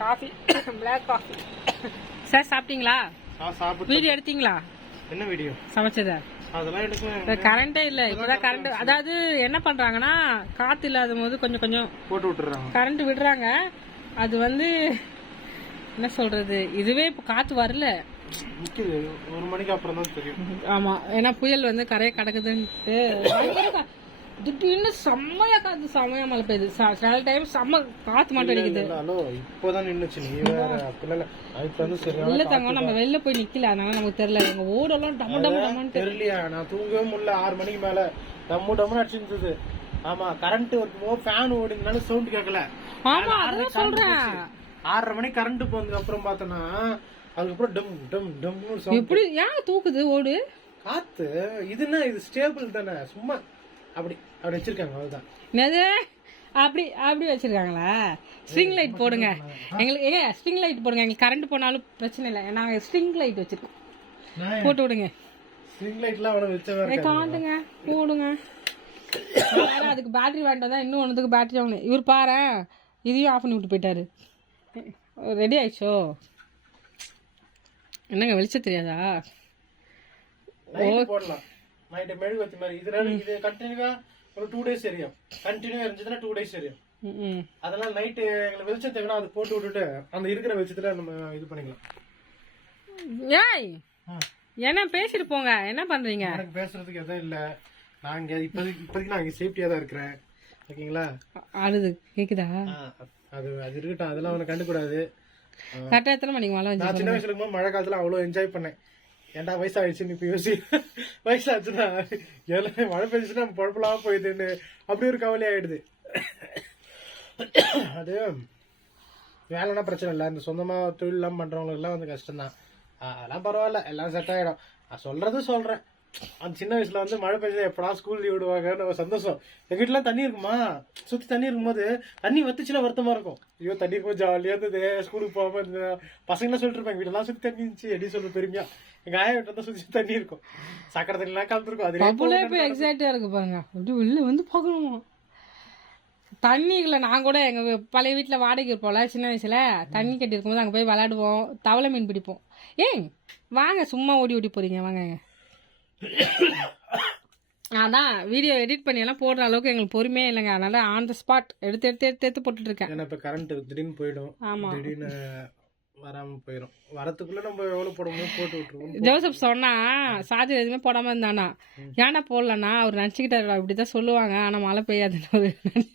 Coffee, black coffee. Sir சாப்பிட்டீங்களா? Video எடுத்தீங்களா? என்ன வீடியோ? சமைச்சத. அதெல்லாம் எடுக்க கரண்டே இல்ல. இப்பதான் கரண்ட், அதாவது என்ன பண்றாங்கன்னா காத்து இல்லாத போது கொஞ்சம் கொஞ்சம் போட்டு விட்டுறாங்க, கரண்ட் விடுறாங்க. அது வந்து என்ன சொல்றது, இதுவே இப்ப காத்து வரல, நிக்குது. 1 மணிக்கு அப்புறம் தான் தெரியும். ஆமா, ஏன்னா புயல் வந்து கரையை கடக்குதுன்ட்டு திடீர்னு செம்மையா காத்து, செம்மையா மழை பெய்யுது. சில டைம் செம்ம காத்து மட்டும் அடிக்குது. இப்போதான் நின்னுச்சு. நீ வேற இல்ல தங்க, நம்ம வெளில போய் நிக்கல, அதனால நமக்கு தெரியல. எங்க ஊரெல்லாம் டம்மு டம்மு டம்முன்னு தெரியலையா? நான் தூங்கவே முடியல. 6 மணிக்கு மேல டம்மு டம்முன்னு அடிச்சிருந்தது. ஆமா, கரண்ட் இருக்கும்போது ஃபேன் ஓடினால சவுண்ட் கேட்கல. ஆமா, அதான் சொல்றேன். 6:30 மணிக்கு கரண்ட் போனதுக்கு அப்புறம் பார்த்தனா, அதுக்கப்புறம் டம் டம் டம்னு சவுண்ட். எப்படி ஏன் தூக்குது ஓடு காத்து? இதுன்னா இது ஸ்டேபிள் தானே, சும்மா அப்படி அப்படி வச்சிருக்காங்க, அவ்வளவுதான். என்னது அப்படி அப்படி வச்சிருக்காங்களா? ஸ்ட்ரிங் லைட் போடுங்க எங்களுக்கு. ஸ்ட்ரிங் லைட் போடுங்க, எங்களுக்கு கரண்ட் போனாலும் பிரச்சனை இல்லை. நாங்க ஸ்ட்ரிங் லைட் வச்சிருக்கோம், போட்டு விடுங்க. ஸ்ட்ரிங் லைட்லாம் அவ்வளவு வச்சவே காட்டுங்க, போடுங்க. அதுக்கு பேட்டரி வாங்கிட்டு தான், இன்னும் ஒன்றுக்கு பேட்டரி வாங்கல. இவர் பாரு, இதையும் ஆஃப் பண்ணி விட்டு போயிட்டாரு. ரெடி ஆயிடுச்சோ? என்னங்க வெளிச்சம் தெரியாதா? போடலாம். நைட் மெழுகு வச்ச மாதிரி இது கண்டினியூவா ஒரு 2 days எரியும். கண்டினியூவா இருந்துச்சுன்னா 2 days எரியும். அதெல்லாம் நைட்டு எங்களுக்கு வெளிச்சம் தேவைன்னா அது போட்டு விட்டுட்டு அந்த இருக்கிற வெளிச்சத்துல நம்ம இது பண்ணிக்கலாம். ஏய், என்ன பேசிட்டு போங்க, என்ன பண்றீங்க? எனக்கு பேசுறதுக்கு எதுவும் இல்ல. நாங்க இப்போதைக்கு நான் சேஃப்டியா தான் இருக்கிறேன். ஓகேங்களா? அழுது கேக்குதா? அது இருக்கட்டும், அதெல்லாம் அவனை கண்டுக்கூடாது. கரெக்டா எத்தனை மணிக்கு மழை வந்து? நான் சின்ன வயசுல இருக்கும்போது மழை காலத்துல அவ்வளவு என்ஜாய் பண்ணேன். ஏன்டா வயசாயிடுச்சுன்னு இப்ப யோசி. வயசாச்சுன்னா மழை பெஞ்சுன்னா நம்ம பொழப்பெல்லாம் போயிடுதுன்னு அப்படி ஒரு கவலை ஆயிடுது. அது வேலைன்னா பிரச்சனை இல்லை, இந்த சொந்தமா தொழில் எல்லாம் பண்றவங்களுக்கு எல்லாம் வந்து கஷ்டம்தான். அதெல்லாம் பரவாயில்ல, எல்லாம் செட் ஆயிடும். நான் சொல்றேன். அந்த சின்ன வயசுல வந்து மழை பெஞ்சா எப்படா ஸ்கூல் லீவ் விடுவாங்கன்னு ஒரு சந்தோஷம். எங்க வீட்டுல தண்ணி இருக்குமா, சுத்தி தண்ணி இருக்கும்போது தண்ணி வத்துச்சுன்னா வருத்தமா இருக்கும். ஐயோ தண்ணி இருக்கும், ஜாலியா இருந்தது, ஸ்கூலுக்கு போகாம இந்த பசங்களாம் சொல்லிட்டு இருப்பாங்க, வீட்டெல்லாம் சுத்தி தண்ணி இருந்துச்சு எப்படி சொல்ற பெருமையா. எங்க ஆயா வீட்டுல தான் சுத்தி தண்ணி இருக்கும், சக்கரை தண்ணி எல்லாம் கலந்துருக்கும். அது எக்ஸைட்டா இருக்கு பாருங்க, அப்படி உள்ள வந்து பாக்கணுமா தண்ணிகளை. நான் கூட எங்க பழைய வீட்டுல வாடகை இருப்போம்ல, சின்ன வயசுல தண்ணி கட்டி இருக்கும்போது அங்க போய் விளையாடுவோம், தவளை மீன் பிடிப்போம். ஏன் வாங்க, சும்மா ஓடி ஓடி போறீங்க, வாங்க. நான் தான் வீடியோ எடிட் பண்ணி எல்லாம் போடுற அளவுக்கு எங்களுக்கு பொறுமையே இல்லைங்க. அதனால ஆன் த ஸ்பாட் எடுத்து போட்டுட்டு இருக்கேன். ஏன்னா இப்ப கரண்ட் திடீர்னு போயிடும். ஆமா, திடீர்னு வராம போயிடும். வரத்துக்குள்ள நம்ம எவ்வளவு போடணும் போட்டு விட்டுருவோம். ஜோசப் சொன்னா சார்ஜர் எதுவுமே போடாம இருந்தானா, ஏன்னா போடலன்னா அவர் நினைச்சுக்கிட்டாரு இப்படிதான் சொல்லுவாங்க, ஆனா மழை பெய்யாதுன்னு.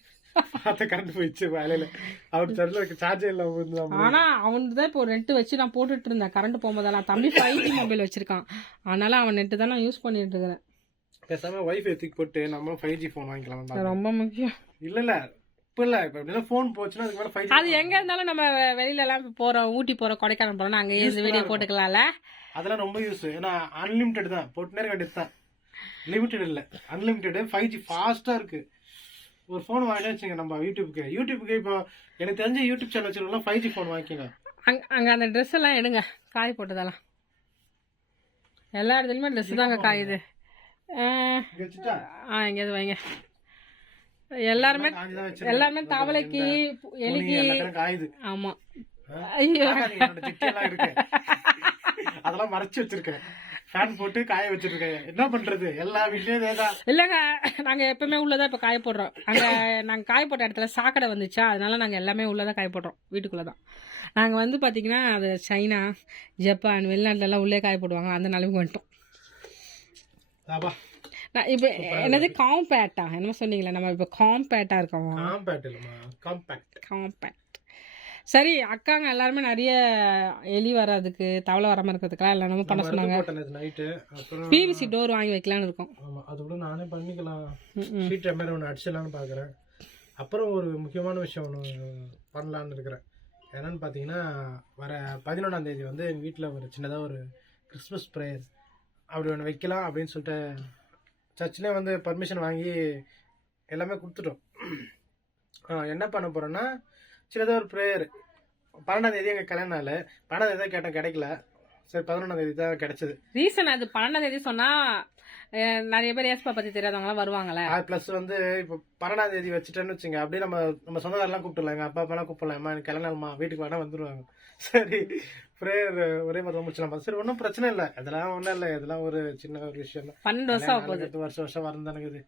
கரண்ட் போயிடுச்சு வேலையில, அவர் தெரியல சார்ஜர் இல்ல. ஆனா அவனுக்கு தான் இப்போ நெட் வச்சு நான் போட்டுட்டு இருந்தேன் கரண்ட் போகும்போதெல்லாம். தம்பி 5G மொபைல் வச்சிருக்கான், அதனால அவன் நெட்டு தான் நான் யூஸ் பண்ணிட்டு இருக்கிறேன். பேசாம வைஃபை தூக்கி போட்டு நம்ம 5G போன் வாங்கிக்கலாம். ரொம்ப முக்கியம். இல்ல இப்ப இல்ல, இப்ப எப்படின்னா போன் போச்சுன்னா அதுக்கு மேல 5G. அது எங்க இருந்தாலும் நம்ம வெளியில எல்லாம் போறோம், ஊட்டி போறோம், கொடைக்கானல் போறோம், அங்க இந்த வீடியோ போட்டுக்கலாம்ல. அதெல்லாம் ரொம்ப யூஸ். ஏன்னா அன்லிமிட்டட் தான், போட்டுனே இருக்க வேண்டியது தான். லிமிட்டட் இல்ல, அன்லிமிட்டட். 5G ஃபாஸ்டா இருக்கு. ஒரு போன் வாங்கினா வச்சுங்க நம்ம யூடியூப்க்கு இப்போ எனக்கு தெரிஞ்ச யூடியூப் சேனல் வச்சிருக்கோம், 5G போன் வாங்கிக்கோங்க. அங்க அந்த ட்ரெஸ் எல்லாம் எடுங்க, காய போட்டதெல்லாம் எல்லா இடத்துலயுமே ட்ரெஸ் தாங்க காயுது. எங்கேயாவது வைங்க. எல்லாருமே தவளைக்கு எலிக்கு காயுது. ஆமா, அதெல்லாம் மறைச்சு வச்சிருக்கேன், ஃபேன் போட்டு காய வச்சிருக்கேன். என்ன பண்றது, எல்லா வீட்லயும் இல்லங்க. நாங்க எப்பவுமே உள்ளதான் இப்ப காய போடுறோம். அங்க நாங்க காய போட்ட இடத்துல சாக்கடை வந்துச்சா, அதனால நாங்க எல்லாமே உள்ளதான் காய போடுறோம், வீட்டுக்குள்ளதான். நாங்க வந்து பாத்தீங்கன்னா அது சைனா, ஜப்பான், வெளிநாட்டுல எல்லாம் உள்ளே காய போடுவாங்க, அந்த நிலைமைக்கு வந்துட்டோம். இப்ப என்னது காம்பேக்டா என்னமோ சொன்னீங்களா, நம்ம இப்ப காம்பேக்டா இருக்கோம். காம்பேக்ட். சரி, அக்காங்க எல்லாருமே நிறைய எலி வராதுக்கு, தவளை வராம இருக்கிறதுக்கெல்லாம் எல்லாமே பண்ண சொன்னாங்க. பிவிசி டோர் வாங்கி வைக்கலாம்னு இருக்கோம். அது கூட நானே பண்ணிக்கலாம், ஷீட் மாதிரி ஒன்று அடிச்சிடலான்னு பாக்குறேன். அப்புறம் ஒரு முக்கியமான விஷயம் ஒன்று பண்ணலான்னு இருக்கிறேன். என்னன்னு பார்த்தீங்கன்னா, வர 11ஆம் தேதி வந்து எங்கள் வீட்டில் ஒரு சின்னதாக ஒரு கிறிஸ்மஸ் ப்ரேயர் அப்படி ஒன்று வைக்கலாம் அப்படின்னு சொல்லிட்டு சர்ச்சிலே வந்து பர்மிஷன் வாங்கி எல்லாமே கொடுத்துட்டோம். என்ன பண்ண போகிறோன்னா, சின்னதாக ஒரு ப்ரேயர். 12ஆம் தேதி எங்கள் கல்யாண நாள். 12ஆம் தேதி கேட்டேன், கிடைக்கல. சரி 11ஆம் தேதி தான் கிடைச்சது. ரீசன் அது 12ஆம் தேதி சொன்னா நிறைய பேர் ஏஸ்பா பத்தி தெரியாதவங்க வருவாங்கல்ல. பிளஸ் வந்து இப்போ 12ஆம் தேதி வச்சுட்டேன்னு வச்சுங்க, அப்படியே நம்ம சொந்தக்காரெல்லாம் கூப்பிடலாம், எங்க அப்பா எல்லாம் கூப்பிடலாமா, எனக்கு கிளம்பலாமா, வீட்டுக்கு வேணா வந்துருவாங்க. சரி ப்ரேயர் ஒரே மாதிரி முடிச்சலாம். சரி ஒன்றும் பிரச்சனை இல்லை, அதெல்லாம் ஒன்றும் இல்லை, இதெல்லாம் ஒரு சின்ன ஒரு விஷயம் தான். 12 வருஷம் ஆகுது. வருஷம் வரந்தானுக்குது.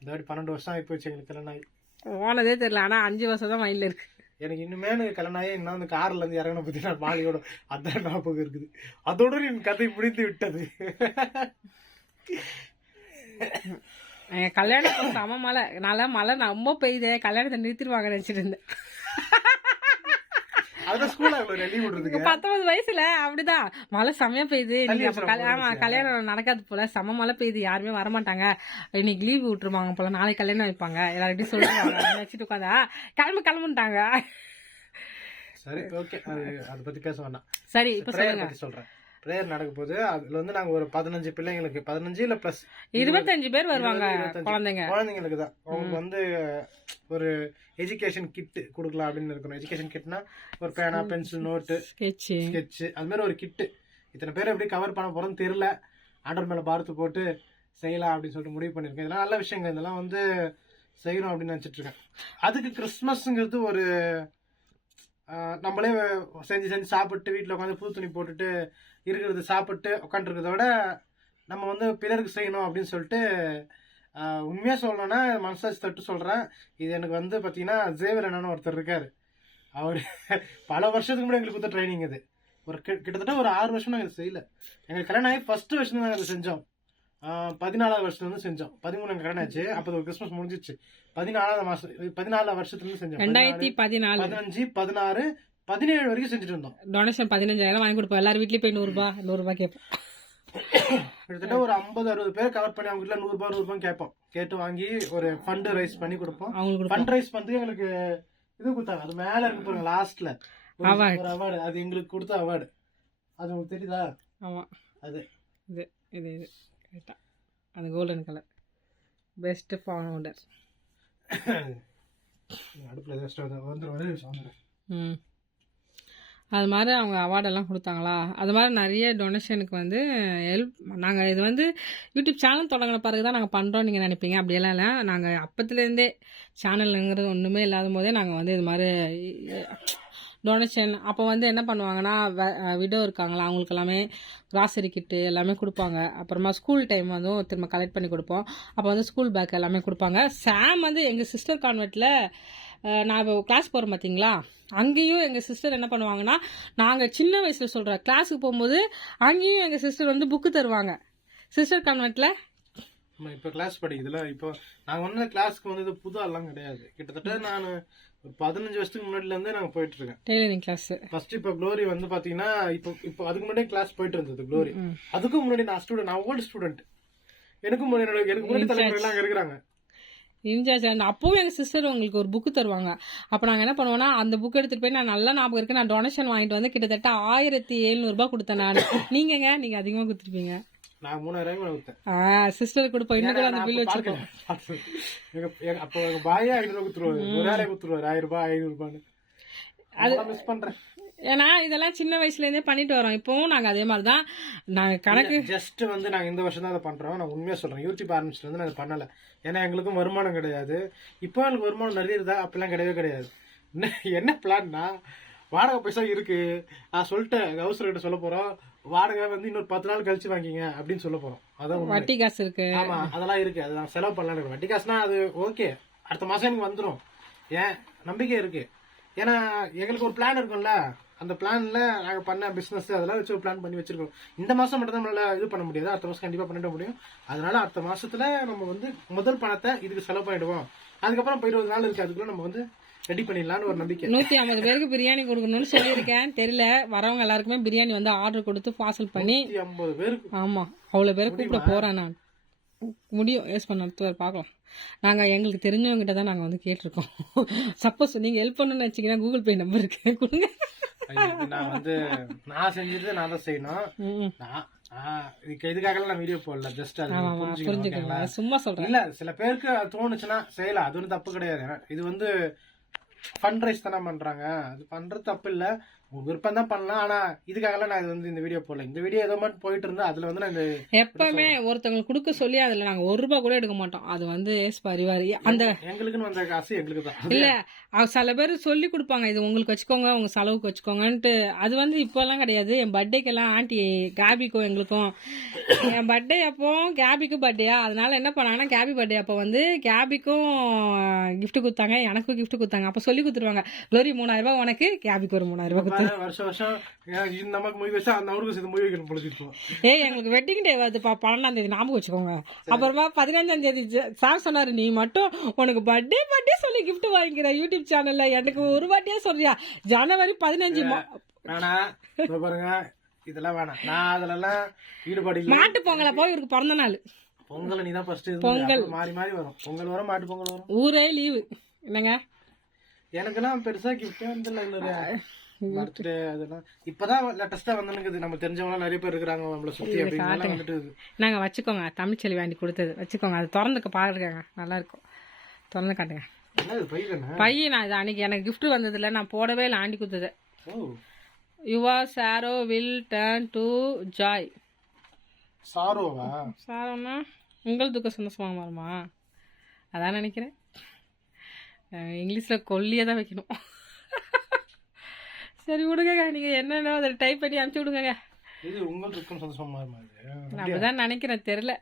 இந்த வாட்டி 12 வருஷம் ஆகி போச்சு எங்களுக்கு கல்யாணம் ஆகி. போனதே தெரியல, ஆனா 5 வருஷம் தான் மைண்ட்ல இருக்கு. எனக்கு இன்னுமே கல்யாணம் ஆகி இன்னும் அந்த கார்ல இருந்து இறங்கின பத்தி நான் மாலையோட அதான் ஞாபகம் இருக்குது. அதோட என் கதை முடிந்து விட்டது. என் கல்யாணம் செம மழை, நல்லா மழை ரொம்ப பெய்யுது, கல்யாணத்தை நிறுத்திடுவாங்க நினைச்சிட்டு இருந்தேன். 19 வயசுல அப்படிதான் மழை செமையா பெய்யுது, ஆமா கல்யாணம் நடக்காது போல, செம மழை பெய்யுது, யாருமே வரமாட்டாங்க, இன்னைக்கு லீவ் விட்டுருவாங்க போல, நாளைக்கு கல்யாணம் வைப்பாங்க எல்லார்கிட்டையும் சொல்லுவாங்க நினைச்சிட்டு உட்காந்தா கிளம்புட்டாங்க. சரி ஓகே, அதை பத்தி பேச வேண்டாம். சரி இப்ப சொல்றேன். பிரேயர் நடக்க போது அதுல வந்து நாங்க ஒரு 15 பிள்ளைங்களுக்கு, 15 இல்ல பிளஸ் 25 பேர் வருவாங்க. குழந்தைங்களுக்கு தான் அவங்களுக்கு வந்து ஒரு எஜுகேஷன் கிட் கொடுக்கலாம் அப்படின்னு இருக்கணும். எஜுகேஷன் கிட்னா ஒரு பேனா, பென்சில், நோட்டு, ஸ்கெட்ச், அது மாதிரி ஒரு கிட்டு. இத்தனை பேர் எப்படி கவர் பண்ண போறோம்னு தெரியல, ஆர்டர் மேல பார்த்து போட்டு செய்யலாம் அப்படின்னு சொல்லிட்டு முடிவு பண்ணிருக்கேன். இதெல்லாம் நல்ல விஷயங்கள், இதெல்லாம் வந்து செய்யணும் அப்படின்னு நினைச்சிட்டு இருக்கேன். அதுக்கு கிறிஸ்துமஸ்ங்கிறது ஒரு நம்மளே செஞ்சு சாப்பிட்டு வீட்டில் உட்காந்து புது துணி போட்டுட்டு இருக்கிறது சாப்பிட்டு உட்காந்துருக்கிறத விட நம்ம வந்து பிறருக்கு செய்யணும் அப்படின்னு சொல்லிட்டு உண்மையாக சொல்லணும்னா மனசாட்சி தட்டு சொல்கிறேன். இது எனக்கு வந்து பார்த்தீங்கன்னா ஜேவர் என்னன்னு ஒருத்தர் இருக்காரு, அவர் பல வருஷத்துக்கு முன்னாடி எங்களுக்கு கொடுத்த ட்ரைனிங். இது ஒரு கிட்டத்தட்ட ஒரு 6 வருஷம் நாங்கள் செய்யல. எங்களுக்கு கல்யாணம் ஆகி ஃபர்ஸ்ட் வருஷம் தான் நாங்கள் செஞ்சோம். 14ஆவது வருஷத்துல இருந்து செஞ்சோம். 13 கல்யாணம் ஆச்சு, அப்போ ஒரு கிறிஸ்மஸ் முடிஞ்சிச்சு. 14ஆவது மாசம் 14 வருஷத்துல இருந்து செஞ்சோம். 2014 15 16 17 வரைக்கும் செஞ்சுட்டு இருந்தோம். டொனேஷன் 15,000 வாங்கி கொடுப்போம். எல்லாரும் வீட்லயும் போய் 100 ரூபாய் கேட்போம். கிட்டத்தட்ட ஒரு 50-60 பேர் கவர் பண்ணி அவங்க வீட்டுல 100 ரூபாய் கேட்போம். கேட்டு வாங்கி ஒரு ஃபண்ட் ரைஸ் பண்ணி கொடுப்போம். ஃபண்ட் ரைஸ் பண்ணி எங்களுக்கு இது கொடுத்தாங்க, அது மேல இருக்கு பாருங்க லாஸ்ட்ல ஒரு அவார்டு, அது எங்களுக்கு கொடுத்த அவார்டு. அது உங்களுக்கு தெரியுதா? ஆமா, அது இது இது இது கரெக்டா, அது கோல்டன் கலர் பெஸ்ட் ஃபவுண்டர். அடுப்புல வந்துடும். அது மாதிரி அவங்க அவார்டெல்லாம் கொடுத்தாங்களா. அது மாதிரி நிறைய டொனேஷனுக்கு வந்து ஹெல்ப். நாங்கள் இது வந்து யூடியூப் சேனல் தொடங்கின பிறகு தான் நாங்கள் பண்ணுறோம் நீங்கள் நினைப்பீங்க, அப்படியெல்லாம் இல்லை. நாங்கள் அப்பத்துலேருந்தே சேனலுங்கிறது ஒன்றுமே இல்லாத போதே நாங்கள் வந்து இது மாதிரி டொனேஷன். அப்போ வந்து என்ன பண்ணுவாங்கன்னா விடோ இருக்காங்களா அவங்களுக்கு எல்லாமே கிராசரி கிட்டு எல்லாமே கொடுப்பாங்க. அப்புறமா ஸ்கூல் டைம் வந்து திரும்ப கலெக்ட் பண்ணி கொடுப்போம். அப்போ வந்து ஸ்கூல் பேக் எல்லாமே கொடுப்பாங்க. சாம் வந்து எங்கள் சிஸ்டர் கான்வென்ட்டில் நான் இப்போ கிளாஸ் போகிறோம் பார்த்தீங்களா, அங்கேயும் எங்கள் சிஸ்டர் என்ன பண்ணுவாங்கன்னா, நாங்கள் சின்ன வயசில் சொல்கிற கிளாஸுக்கு போகும்போது அங்கேயும் எங்கள் சிஸ்டர் வந்து புக்கு தருவாங்க. சிஸ்டர் கான்வென்ட்டில் இப்போ கிளாஸ் படிக்குதுல, இப்போ நாங்கள் வந்து கிளாஸ்க்கு வந்து புது ஆள்லாம் கிடையாது. கிட்டத்தட்ட நான் ஒரு 15 வருஷத்துக்கு முன்னாடில இருந்தே நாங்கள் போயிட்டு இருக்கேன் டெய்லரிங் கிளாஸ். ஃபர்ஸ்ட் இப்போ க்ளோரி வந்து பாத்தீங்கன்னா இப்போ அதுக்கு முன்னாடி கிளாஸ் போயிட்டு இருந்தது க்ளோரி. அதுக்கும் முன்னாடி நான் ஓல்டு ஸ்டூடெண்ட். எனக்கு முன்னாடி தலைமுறைலாம் அங்கே இருக்கிறாங்க இன்சார்ஜ். அப்பவும் எங்கள் சிஸ்டர் உங்களுக்கு ஒரு புக்கு தருவாங்க. அப்போ நாங்கள் என்ன பண்ணுவோம்னா அந்த புக் எடுத்துகிட்டு போய், நான் நல்லா ஞாபகம் இருக்கு, நான் டொனேஷன் வாங்கிட்டு வந்து கிட்டத்தட்ட 1700 ரூபாய் கொடுத்தேன் நான். நீங்கள் அதிகமாக கொடுத்துருப்பீங்க. நான் 3000 கொடுத்தேன். சிஸ்டர் கொடுப்போம், இன்னும் கூட அந்த பில் வச்சிருக்கோம். அப்போ எங்க பாயா 500 கொடுத்துருவாரு, ஒரு ஆளே கொடுத்துருவாரு 1000 ரூபாய் 500 ரூபான்னு. அது மிஸ் பண்றேன். ஏன்னா இதெல்லாம் சின்ன வயசுல இருந்தே பண்ணிட்டு வரோம். இப்பவும் நாங்க அதே மாதிரி தான். நாங்க கணக்கு ஜஸ்ட் வந்து நாங்க இந்த வருஷம் தான் அதை பண்றோம். நான் உண்மையா சொல்றேன், யூடியூப் ஆரம்பிச்சுட்டு வந்து நான் பண்ணல. ஏன்னா எங்களுக்கும் வருமானம் கிடையாது. இப்போ எனக்கு வருமானம் நிறைய இருந்தா அப்பெல்லாம் கிடையவே கிடையாது. என்ன பிளான்னா, வாடகை பைசா இருக்கு, நான் சொல்லிட்டேன் ஹவுஸ் கிட்ட சொல்ல போறோம், வாடகை வந்து இன்னொரு 10 நாள் கழிச்சு வாங்கிங்க அப்படின்னு சொல்ல போறோம். அதான் வட்டி காசு இருக்கு. ஆமா, அதெல்லாம் இருக்கு, அதை நான் செலவு பண்ணலாம். வட்டி காசுனா அது ஓகே, அடுத்த மாசம் எனக்கு வந்துடும். ஏன் நம்பிக்கை இருக்கு. ஏன்னா எங்களுக்கு ஒரு பிளான் இருக்கும்ல, அந்த பிளான்ல நாங்க பண்ண பிசினஸ் அதெல்லாம் வச்சு ஒரு பிளான் பண்ணி வச்சிருக்கோம். இந்த மாசம் மட்டும் தான் நம்மளால இது பண்ண முடியாது, அடுத்த மாசம் கண்டிப்பா பண்ணிட முடியும். அதனால அடுத்த மாசத்துல நம்ம வந்து முதல் பணத்தை இதுக்கு செலவு பண்ணிடுவோம். அதுக்கப்புறம் 20 நாள் இருக்கு, அதுக்குள்ள நம்ம வந்து ரெடி பண்ணிடலாம்னு ஒரு நம்பிக்கை. 150 பேருக்கு பிரியாணி கொடுக்கணும்னு சொல்லியிருக்கேன். தெரியல, வரவங்க எல்லாருக்குமே பிரியாணி வந்து ஆர்டர் கொடுத்து பார்சல் பண்ணி 150 பேருக்கு. ஆமா, அவ்வளவு பேருக்கு கூப்பிட போறேன் நான். முடியும் யூஸ் பண்ண பார்க்கலாம். நாங்கள் எங்களுக்கு தெரிஞ்சவங்ககிட்ட தான் நாங்கள் வந்து கேட்டிருக்கோம். சப்போஸ் நீங்கள் ஹெல்ப் பண்ணணும்னு வச்சிங்கன்னா கூகுள் பே நம்பர் இருக்கு, கொடுங்க. நான் செஞ்சது நான் தான் செய்யணும். இதுக்காக நான் வீடியோ போடல, ஜஸ்ட் புரிஞ்சுக்கோங்க, சும்மா சொல்றேன். இல்ல சில பேருக்கு தோணுச்சுன்னா செய்யலாம், அது ஒன்றும் தப்பு கிடையாது. இது வந்து ஃபண்ட் ரைஸ் தானே பண்றாங்க. அது பண்றது தப்பு இல்ல, உங்க விருப்பம் தான் பண்ணலாம். ஆனா இதுக்காகலாம் நான் இது வந்து இந்த வீடியோ போடல. இந்த வீடியோ ஏதோ மட்டும் போயிட்டு இருந்தா அதுல வந்து நான் இந்த எப்பவுமே ஒருத்தவங்களுக்கு கொடுக்க சொல்லி அதுல நாங்க 1 ரூபாய் கூட எடுக்க மாட்டோம். அது வந்து பரிவாரி அந்த எங்களுக்குன்னு வந்த காசு எங்களுக்கு தான். இல்ல சில பேர் சொல்லி கொடுப்பாங்க, இது உங்களுக்கு வச்சுக்கோங்க, உங்க செலவுக்கு வச்சுக்கோங்கன்ட்டு. அது வந்து இப்பெல்லாம் கிடையாது. என் பர்த்டேக்கெல்லாம் ஆண்டி கேபிக்கும் எங்களுக்கும் என் பர்த்டே அப்போ கேபிக்கும் பர்த்டேயா, அதனால என்ன பண்ணாங்கன்னா கேபி பர்த்டே அப்போ வந்து கேபிக்கும் gift கொடுத்தாங்க, எனக்கும் gift கொடுத்தாங்க. அப்ப சொல்லி கொடுத்துருவாங்க, குளோரி 3000 ரூபாய் உனக்கு, கேபிக்கு ஒரு 3000 ரூபாய் கொடுத்து. வருஷம் வருஷம் நமக்கு மொய் வச்சா அந்த அவருக்கு சேர்த்து மொய் வைக்கணும் பொழுதுப்போம். எங்களுக்கு வெட்டிங் டே வருதுப்பா 12ஆம் தேதி, ஞாபகம் வச்சுக்கோங்க. அப்புறமா 15ஆம் தேதி சார் சொன்னாரு, நீ மட்டும் உனக்கு பர்த்டே சொல்லி gift வாங்கிக்கிற யூடியூப் சேனல்ல, எனக்கு ஒரு பர்த்டே சொல்றியா, ஜனவரி 15 வேணா பாருங்க, இதெல்லாம் வேணாம். நான் அதுல ஈடுபாடு இல்ல. மாட்டு பொங்கலை போய் இவருக்கு பிறந்த நாள். பொங்கல் நீதான் ஃபர்ஸ்ட். பொங்கல் மாறி மாறி வரும். பொங்கல் வரும், மாட்டு பொங்கல் வரும், ஊரே லீவு. என்னங்க எனக்கெல்லாம் பெருசா கிஃப்ட் வந்து பர்த்டே அதெல்லாம் இப்பதான் லேட்டஸ்டா வந்துனுக்குது. நம்ம தெரிஞ்சவங்க நிறைய பேர் இருக்கிறாங்க நம்மள சுத்தி. அப்படின்னா வந்துட்டு நாங்க வச்சுக்கோங்க, தமிழ்ச்செல்வி வேண்டி கொடுத்தது வச்சுக்கோங்க. அது திறந்துக்க பாருங்க, நல்லா இருக்கும். திறந்து காட்டுங்க. பையன் நான் இது அன்னைக்கு எனக்கு gift வந்ததுல நான் போடவே இல்லை, ஆண்டி கொடுத்தது. Your sorrow will turn to joy. சாரோவா? சாரோன்னா உங்கள் துக்க சந்தோஷமாக மாறுமா, அதான் நினைக்கிறேன். இங்கிலீஷ்ல கொல்லியே தான் வைக்கணும். சரி விடுங்க, நீங்க என்னென்ன அதை டைப் பண்ணி அனுப்பிச்சு விடுங்க. இது உங்கள் துக்கம் சந்தோஷமா மாறுமா? நான் அப்படிதான் நினைக்கிறேன், தெரியல.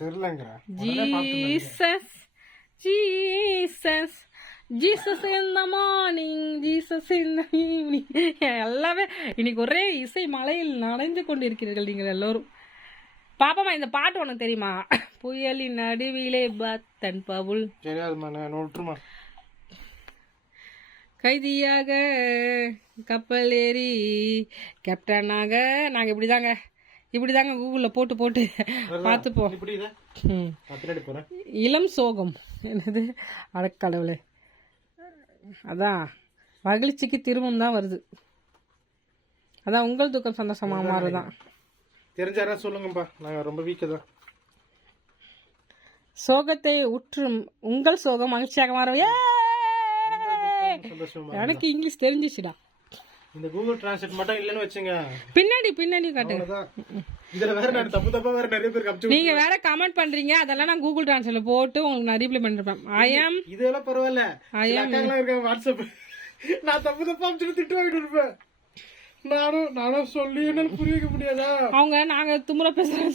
தெரியலங்கிற Jesus Jesus Jesus in the morning, Jesus in the evening. எல்லாமே இன்னைக்கு ஒரே இசை மலையில் நனைந்து கொண்டிருக்கிறீர்கள் நீங்கள் எல்லோரும். பாப்பாமா, இந்த பாட்டு உனக்கு தெரியுமா? புயலின் நடுவிலே பத்தன் பவுல். தெரியாதுமா. கைதியாக கப்பல் ஏறி கேப்டனாக நாங்க இப்படிதாங்க கூகுள்ல போட்டு பார்த்துப்போம். இளம் சோகம் என்னது, அடக்கடவுளே, அதான் மகிழ்ச்சிக்கு திரும்பவும் தான் வருது. அதான் உங்கள் துக்கம் சந்தோஷமா மாறுதான். தெரிஞ்சாரா சொல்லுங்கப்பா, நாங்க ரொம்ப வீக்கு தான். சோகத்தை உற்றும் உங்கள் சோகம் மகிழ்ச்சியாக மாறும். எனக்கு இங்கிலீஷ் தெரிஞ்சிச்சுடா. இந்த கூகுள் டிரான்ஸ்லேட் மட்டும் இல்லன்னு வெச்சுங்க, பின்னாடி காட்டுங்க. இதுல வேற நான் தப்பா வேற நிறைய பேருக்கு அனுப்பிச்சு. நீங்க வேற கமெண்ட் பண்றீங்க, அதெல்லாம் நான் கூகுள் டிரான்ஸ்லேட்ல போட்டு உங்களுக்கு நான் ரீப்ளை பண்ணிருப்பேன். இதெல்லாம் பரவாயில்ல, அக்காங்கலாம் இருக்காங்க வாட்ஸ்அப், நான் தப்பா அனுப்பிச்சு திட்டு வாங்கிட்டு இருப்பேன். நானும் சொல்லி என்னால புரிய வைக்க முடியாதா? அவங்க நாங்க துமுற பேசுறோம்.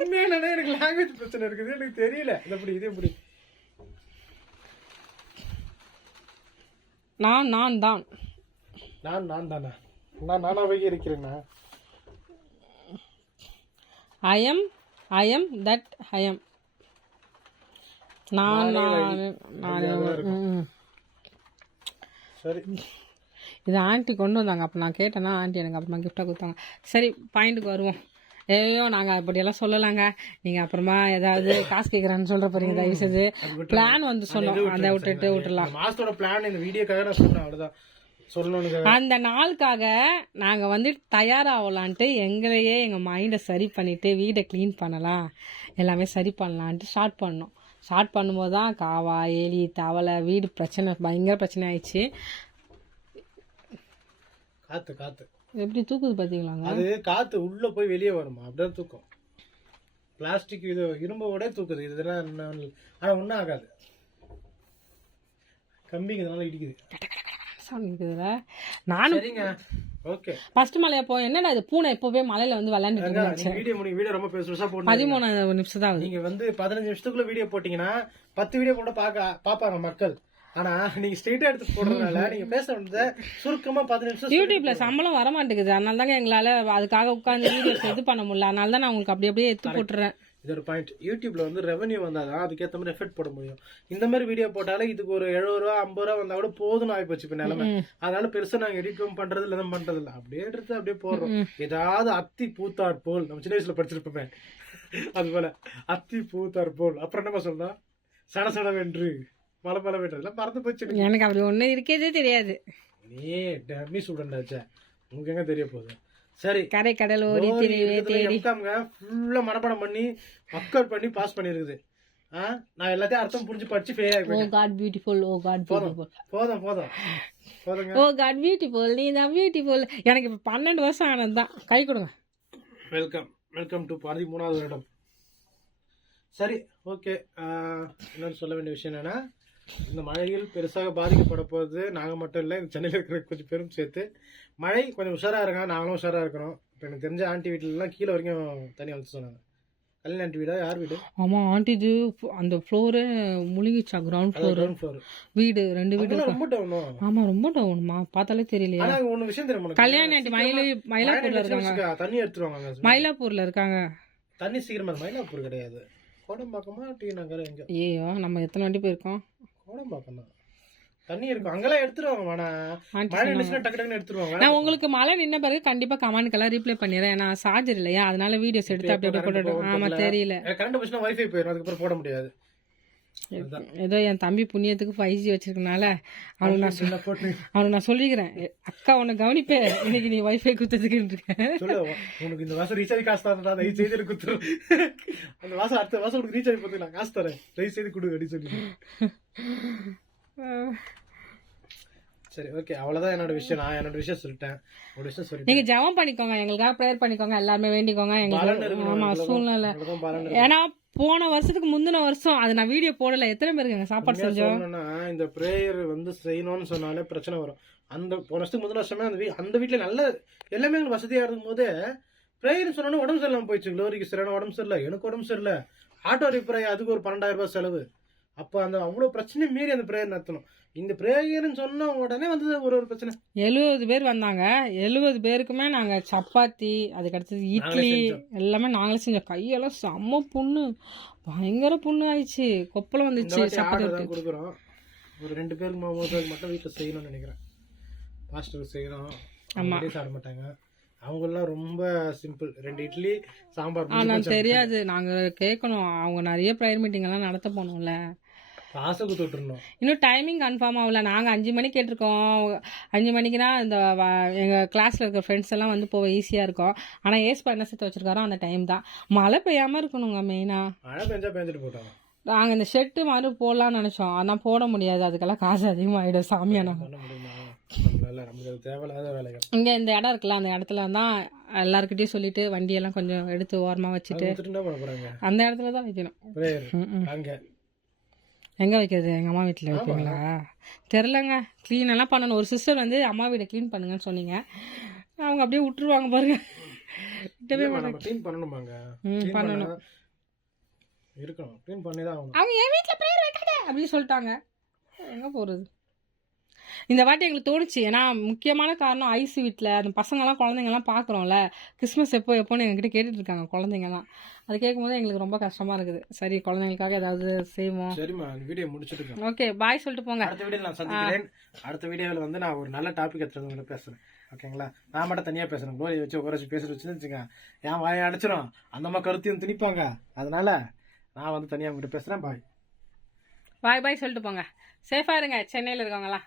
உண்மையா எனக்கு லாங்குவேஜ் பிரச்சனை இருக்குது, எனக்கு தெரியல. இது எப்படி நான் தானா? நான் நானாவே இருக்கிறேன்னா I am that I am. சரி, இது ஆண்டி கொண்டு வந்தாங்க. அப்போ நான் கேட்டேன்னா ஆண்டி எனக்கு அப்புறமா கிஃப்டாக கொடுத்தாங்க. சரி, பாயிண்ட்டுக்கு வருவோம். நாங்கள் அப்படியெல்லாம் சொல்லலாங்க. நீங்கள் அப்புறமா ஏதாவது காசு கேட்குறான்னு சொல்கிற போறீங்க. தயவு செய்து பிளான் வந்து சொன்னோம், அதை விட்டுடலாம். மாசத்தோட பிளான் இந்த வீடியோக்காக நான் சொன்னேன், அவ்வளோதான். அந்த நாளுக்காக நாங்க வந்து தயாராகலான்ட்டு எங்களையே எங்க மைண்டை சரி பண்ணிட்டு வீடை கிளீன் பண்ணலாம், எல்லாமே சரி பண்ணலான்ட்டு ஸ்டார்ட் பண்ணும்போது தான் காவா எலி தவளை வீடு பயங்கர பிரச்சனை ஆயிடுச்சு. காத்து எப்படி தூக்குது பாத்தீங்களாங்க? அது காத்து உள்ள போய் வெளியே வருமா, அப்படியே தூக்கும். பிளாஸ்டிக் இது இரும்போட தூக்குது. இதெல்லாம் ஆனா ஒன்னும் ஆகாது, கம்பிங்க இதனால இடிக்குது. நானும் ஓகே ஃபர்ஸ்ட் மலையா போ. என்னடா இது பூனை எப்பவே மலையில வந்து விளையாண்டுட்டு வீடியோ ரொம்ப பெருசா போட்டு 13 நிமிஷம் தான். நீங்க வந்து 15 நிமிஷத்துக்குள்ள வீடியோ போட்டீங்கன்னா 10 வீடியோ கூட பாப்பாங்க மக்கள். ஆனா நீங்க ஸ்ட்ரெயிட்டா எடுத்து போடுறதுனால நீங்க பேசுறது சுருக்கமா 15 நிமிஷம். யூடியூப்ல சம்பளம் வர மாட்டேங்குது, அதனால தாங்க எங்களால அதுக்காக உட்கார்ந்து வீடியோஸ் இது பண்ண முடியல. அதனால தான் நான் உங்களுக்கு அப்படியே எடுத்து போட்டுறேன். இது ஒரு பாயிண்ட். யூடியூப்ல வந்து ரெவன்யூ வந்தாதான் அதுக்கேற்ற மாதிரி எஃபெக்ட் போட முடியும். இந்த மாதிரி வீடியோ போட்டாலே இதுக்கு ஒரு 70 ரூபா 50 ரூபா வந்தா கூட போதும்னு ஆயிப்போச்சு இப்ப நிலைமை. அதனால பெருசா நாங்க எடிட்டும் பண்றது இல்ல, எதுவும் பண்றது இல்ல, அப்படியே எடுத்து அப்படியே போடுறோம். ஏதாவது அத்தி பூத்தார் போல், நம்ம சின்ன வயசுல படிச்சிருப்போமே அது போல அத்தி பூத்தார் போல். அப்புறம் என்னமா சொல்லலாம், சடசடவென்று மழை வென்றதுல மறந்து போச்சு. எனக்கு அப்படி ஒண்ணு இருக்கதே தெரியாது. நீ டம்மி ஸ்டூடெண்ட் ஆச்சா, உங்களுக்கு எங்க தெரிய போகுது. சரி, கரை கடலோரி ஃபுல்லா மனப்பாடம் பண்ணி மக்கள் பண்ணி பாஸ் பண்ணிருக்குது. நான் எல்லாத்தையும் அர்த்தம் புரிஞ்சு படிச்சு ஃபெயில் ஆகி ஓ போயிட்டேன். காட் பியூட்டிஃபுல், ஓ காட் பியூட்டிஃபுல், போதும் போதுங்க. ஓ காட் பியூட்டிஃபுல், நீ தான் பியூட்டிஃபுல். எனக்கு இப்போ 12 வருஷம் ஆனது தான். கை கொடுங்க. வெல்கம் டு 13வது வருடம். சரி, ஓகே. இன்னொரு சொல்ல வேண்டிய விஷயம் என்னன்னா, இந்த மழையில் பெருசாக பாதிக்கப்பட போகுது நாங்கள் மட்டும் இல்லை, இந்த சென்னையில் இருக்கிற கொஞ்சம் பேரும் சேர்த்து. மழை கொஞ்சம் உஷாராக இருக்காங்க, நாங்களும் உஷாராக இருக்கிறோம். இப்போ எனக்கு தெரிஞ்ச ஆண்டி வீட்டிலலாம் கீழே வரைக்கும் தண்ணி வந்து சொன்னாங்க. கல்யாண ஆண்டி வீடா யார் வீடு? ஆமா ஆண்டி, இது அந்த ஃப்ளோரு முழுகிச்சா, கிரவுண்ட் ஃப்ளோர். வீடு 2 வீடு ரொம்ப டவுனும். ஆமா ரொம்ப டவுனுமா, பார்த்தாலே தெரியலையா. ஆனா ஒண்ணு விஷயம் தெரியுமா, கல்யாண ஆண்டி மயிலாப்பூர்ல இருக்காங்க. தண்ணி எடுத்துருவாங்க. மயிலாப்பூர்ல இருக்காங்க. தண்ணி சீக்கிரமா மயிலாப்பூர் கிடையாது, கோடம்பாக்கமா டி நகர் எங்க? ஐயோ, நம்ம எத்தனை வாட்டி போயிருக்கோம். கோடம்பாக்கம் தான் தண்ணி இருக்கும், அங்கெல்லாம் எடுத்துருவாங்க. மழை நினைச்சுனா டக்கு டக்குன்னு எடுத்துருவாங்க. நான் உங்களுக்கு மழை நின்ன பிறகு கண்டிப்பா கமெண்ட்க்கெல்லாம் ரீப்ளை பண்ணிடுறேன். ஏன்னா சார்ஜர் இல்லையா, அதனால வீடியோஸ் எடுத்து அப்படியே போட்டுட்டோம். ஆமா தெரியல, கரண்ட் போச்சுன்னா வைஃபை போயிடும், அதுக்கப்புறம் போட முடியாது. ஏதோ என் தம்பி புண்ணியத்துக்கு 5G வச்சிருக்கனால அவனுக்கு நான் சொல்லிக்கிறேன், அக்கா உன்னை கவனிப்பே, இன்னைக்கு நீ வைஃபை குத்துறதுக்கு இருக்கேன். உனக்கு இந்த மாசம் ரீசார்ஜ் காசு தரேன், தயவு செய்து குத்துரு. அந்த மாசம் அடுத்த மாசம் உனக்கு ரீசார்ஜ் பண்ணி நான் காசு தரேன், தயவு செய்து கொடு அப்படின்னு சொல்லி. சரி, ஓகே, அவ்வளவுதான் என்னோட விஷயம். நான் என்னோட விஷயம் சொல்லிட்டேன், ஒரு விஷயம் சொல்லிட்டேன். நீங்க ஜெபம் பண்ணிக்கோங்க, எங்களுக்காக ப்ரேயர் பண்ணிக்கோங்க, எல்லாமே வேண்டிக்கோங்க எங்களுக்கு. ஆமா சூழ்நிலை, ஏன்னா போன வருஷத்துக்கு முந்தின வருஷம் அது நான் வீடியோ போடல. எத்தனை பேருக்கு சாப்பாடு செஞ்சோம். இந்த பிரேயர் வந்து செய்யணும்னு சொன்னாலே பிரச்சனை வரும். அந்த போன வருஷத்துக்கு முந்தின வருஷமே அந்த வீட்டுல நல்ல எல்லாமே எங்களுக்கு வசதியா இருக்கும் போது பிரேயர் சொன்னா உடம்பு சரியில்லாம போயிடுச்சு. குளோரிக்கு சரியான உடம்பு சரியில்லை, எனக்கு உடம்பு சரியில்லை, ஆட்டோ ரிப்பேர், அதுக்கு ஒரு 12,000 ரூபாய் செலவு. அப்ப அந்த அவ்வளவு பிரச்சனை மீறி அந்த பிரேயர் நடத்தணும். இந்த பிரேயர்னு சொன்ன உடனே வந்து ஒரு பிரச்சனை. 70 பேர் வந்தாங்க. 70 பேருக்குமே நாங்க சப்பாத்தி, அதுக்கு அடுத்தது இட்லி எல்லாமே நாங்களே செஞ்சோம். கையெல்லாம் செம்ம புண்ணு, பயங்கர புண்ணு ஆயிடுச்சு, கொப்பளம் வந்துச்சு. சப்பாத்தி கொடுக்குறோம், ஒரு 2 பேருக்கு 3 பேருக்கு மட்டும் வீட்டுல செய்யணும்னு நினைக்கிறேன். பாஸ்டர் செய்யணும், சாப்பிட மாட்டாங்க. அவங்க எல்லாம் ரொம்ப சிம்பிள், 2 இட்லி சாம்பார். நான் தெரியாது, நாங்க கேட்கணும். அவங்க நிறைய ப்ரேயர் மீட்டிங் எல்லாம் நடத்த போனோம்ல, காசை கொடுத்துட்ருந்தோம். இன்னும் டைமிங் கன்ஃபார்ம் ஆகல. நாங்கள் 5 மணிக்கு கேட்டிருக்கோம். 5 மணிக்குனா இந்த எங்கள் கிளாஸில் இருக்கிற ஃப்ரெண்ட்ஸ் எல்லாம் வந்து போக ஈஸியாக இருக்கும். ஆனால் ஏஸ்பா என்ன சேர்த்து வச்சிருக்காரோ அந்த டைம் தான். மழை பெய்யாமல் இருக்கணுங்க மெயினாக. மழை பெஞ்சா பெஞ்சிட்டு போட்டோம். நாங்கள் இந்த ஷெட்டு மாதிரி போடலான்னு நினச்சோம், ஆனால் போட முடியாது, அதுக்கெல்லாம் காசு அதிகமாகிடும். சாமியான தேவையில்லாத வேலைகள். இங்கே இந்த இடம் இருக்குல்ல, அந்த இடத்துல தான் எல்லாருக்கிட்டையும் சொல்லிட்டு வண்டியெல்லாம் கொஞ்சம் எடுத்து ஓரமாக வச்சுட்டு அந்த இடத்துல தான் வைக்கணும். எங்கே வைக்கிறது? எங்கள் அம்மா வீட்டில் வைப்பீங்களா? தெரிலங்க, க்ளீன் எல்லாம் பண்ணணும். ஒரு சிஸ்டர் வந்து அம்மா வீடை க்ளீன் பண்ணுங்கன்னு சொன்னீங்க, அவங்க அப்படியே விட்டுருவாங்க பாருங்க. பண்ணணும், அவங்க என் வீட்டில் ப்ரேயர் வைக்காத அப்படின்னு சொல்லிட்டாங்க. எங்கே போகிறது? இந்த வாட்டி எங்களுக்கு தோணுச்சு, ஏன்னா முக்கியமான காரணம் ஐசி வீட்டில் அந்த பசங்கள்லாம் குழந்தைங்கலாம் பார்க்குறோம்ல, கிறிஸ்மஸ் எப்போன்னு எங்ககிட்ட கேட்டுட்டு இருக்காங்க குழந்தைங்கலாம். அது கேட்கும்போது எங்களுக்கு ரொம்ப கஷ்டமா இருக்குது. சரி, குழந்தைங்களுக்காக ஏதாவது செய்வோம். சரிம்மா, வீடியோ முடிச்சிட்டு ஓகே, பாய் சொல்லிட்டு போங்க. அடுத்த வீடியோவில் நான் சந்திக்கிறேன். அடுத்த வீடியோவில் வந்து நான் ஒரு நல்ல டாபிக் எடுத்து பேசுறேன். ஓகேங்களா? நான் மட்டும் தனியாக பேசுறேன், கோலி வச்சு உட்கார பேசுற வச்சுன்னு என் வாயை அடைச்சிடும், அந்த மாதிரி கருத்தையும் திணிப்பாங்க. அதனால நான் வந்து தனியாக உங்ககிட்ட பேசுறேன். பாய் பாய் பாய் சொல்லிட்டு போங்க. சேஃபா இருங்க சென்னையில் இருக்கவங்களாம்.